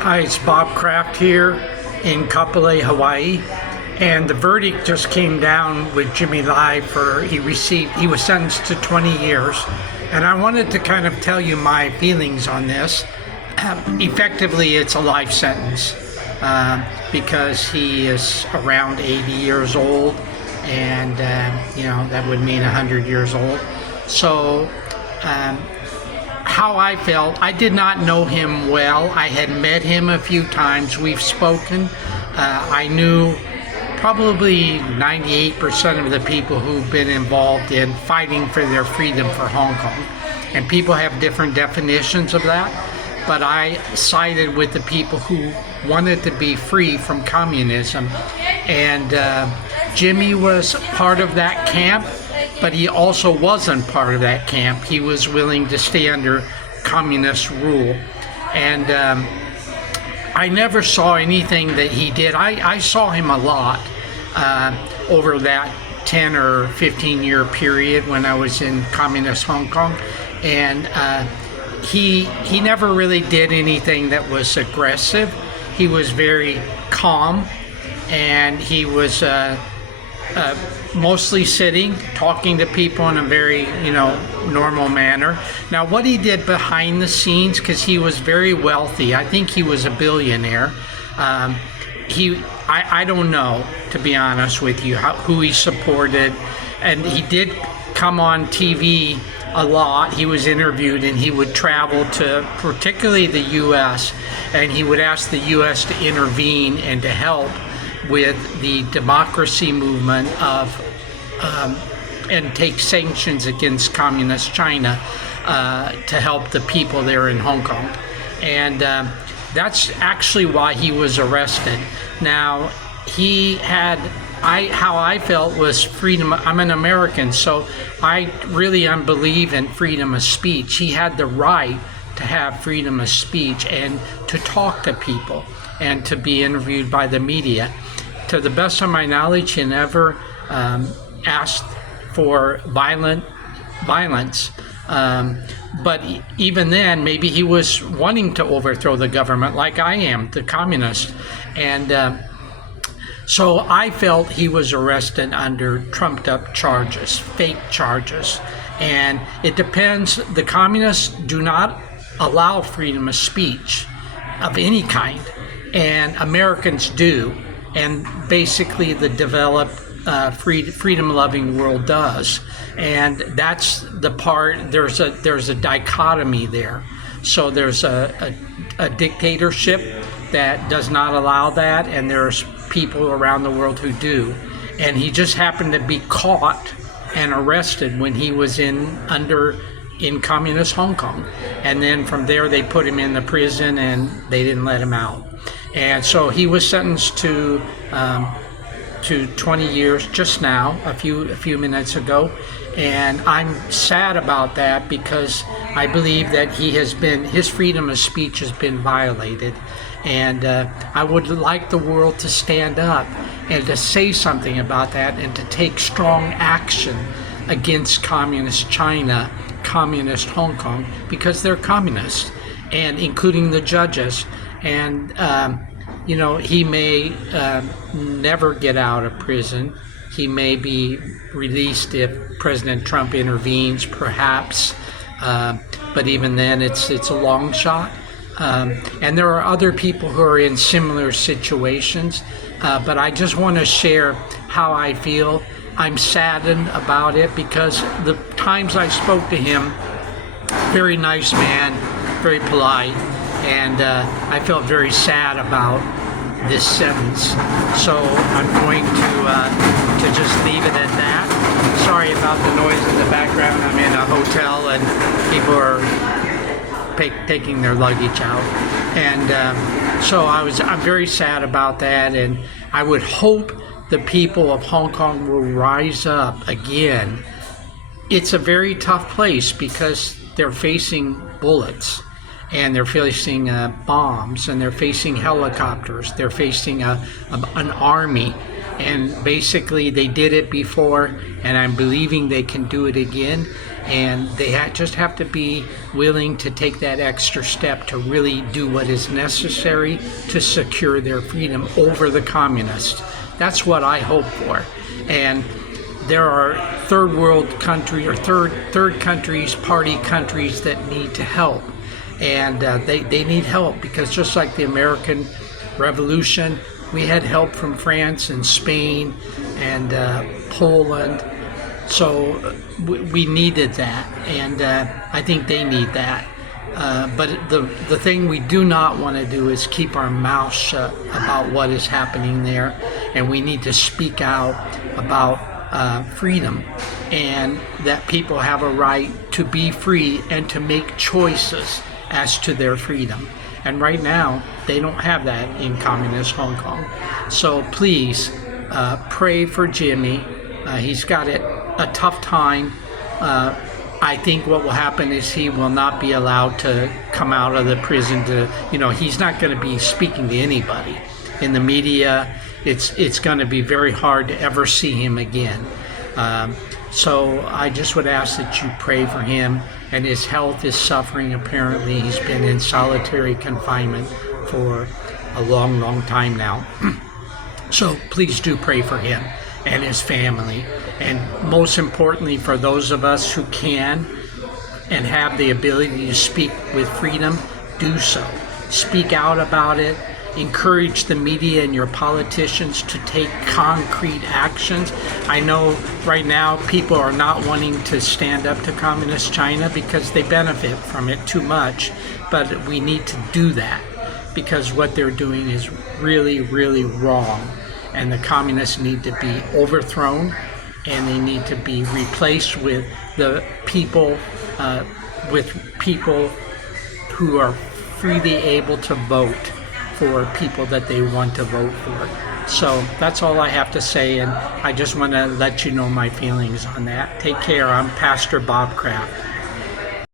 Hi, it's Bob Kraft here in Kapolei, Hawaii. And the verdict just came down with Jimmy Lai he was sentenced to 20 years. And I wanted to kind of tell you my feelings on this. Effectively, it's a life sentence because he is around 80 years old, and that would mean 100 years old. So how I felt, I did not know him well. I had met him a few times. We've spoken. I knew probably 98% of the people who've been involved in fighting for their freedom for Hong Kong. And people have different definitions of that. But I sided with the people who wanted to be free from communism. And Jimmy was part of that camp, but he also wasn't part of that camp. He was willing to stay under communist rule. And I never saw anything that he did. I saw him a lot over that 10 or 15 year period when I was in communist Hong Kong. And he never really did anything that was aggressive. He was very calm, and he was mostly sitting, talking to people in a very, normal manner. Now, what he did behind the scenes, because he was very wealthy, I think he was a billionaire. I don't know, to be honest with you, who he supported, and he did come on TV a lot. He was interviewed, and he would travel to particularly the U.S., and he would ask the U.S. to intervene and to help with the democracy movement and take sanctions against communist China to help the people there in Hong Kong. And that's actually why he was arrested. Now, how I felt was freedom. I'm an American, so I really believe in freedom of speech. He had the right to have freedom of speech and to talk to people and to be interviewed by the media. To the best of my knowledge, he never asked for violence. But even then, maybe he was wanting to overthrow the government like I am, the communist. And so I felt he was arrested under trumped up charges, fake charges. And it depends. The communists do not allow freedom of speech of any kind, and Americans do. And basically the developed freedom-loving world does. And that's the part, there's a dichotomy there. So there's a dictatorship that does not allow that, and there's people around the world who do. And he just happened to be caught and arrested when he was in communist Hong Kong. And then from there they put him in the prison and they didn't let him out. And so he was sentenced to 20 years just now, a few minutes ago. And I'm sad about that because I believe that his freedom of speech has been violated. And I would like the world to stand up and to say something about that and to take strong action against communist China, communist Hong Kong, because they're communists, and including the judges. And he may never get out of prison. He may be released if President Trump intervenes, perhaps. But even then, it's a long shot. And there are other people who are in similar situations. But I just want to share how I feel. I'm saddened about it because the times I spoke to him, very nice man, very polite. And I felt very sad about this sentence. So I'm going to just leave it at that. Sorry about the noise in the background. I'm in a hotel and people are taking their luggage out. And so I'm very sad about that. And I would hope the people of Hong Kong will rise up again. It's a very tough place because they're facing bullets, and they're facing bombs, and they're facing helicopters. They're facing an army, and basically they did it before, and I'm believing they can do it again. and they just have to be willing to take that extra step to really do what is necessary to secure their freedom over the communists. That's what I hope for. And there are third world countries or third countries, party countries that need to help. And they need help, because just like the American Revolution, we had help from France and Spain and Poland. So we needed that, and I think they need that. But the thing we do not want to do is keep our mouths shut about what is happening there, and we need to speak out about freedom, and that people have a right to be free and to make choices as to their freedom. And right now, they don't have that in communist Hong Kong. So please pray for Jimmy. He's got a tough time. I think what will happen is he will not be allowed to come out of the prison he's not going to be speaking to anybody. In the media, it's going to be very hard to ever see him again. So I just would ask that you pray for him, and his health is suffering apparently. He's been in solitary confinement for a long, long time now. So please do pray for him and his family, and most importantly for those of us who can and have the ability to speak with freedom, do so. Speak out about it. Encourage the media and your politicians to take concrete actions. I know right now people are not wanting to stand up to Communist China because they benefit from it too much, but we need to do that because what they're doing is really, really wrong, and the communists need to be overthrown, and they need to be replaced with the people, who are freely able to vote for people that they want to vote for. So that's all I have to say, and I just want to let you know my feelings on that. Take care. I'm Pastor Bob Kraft.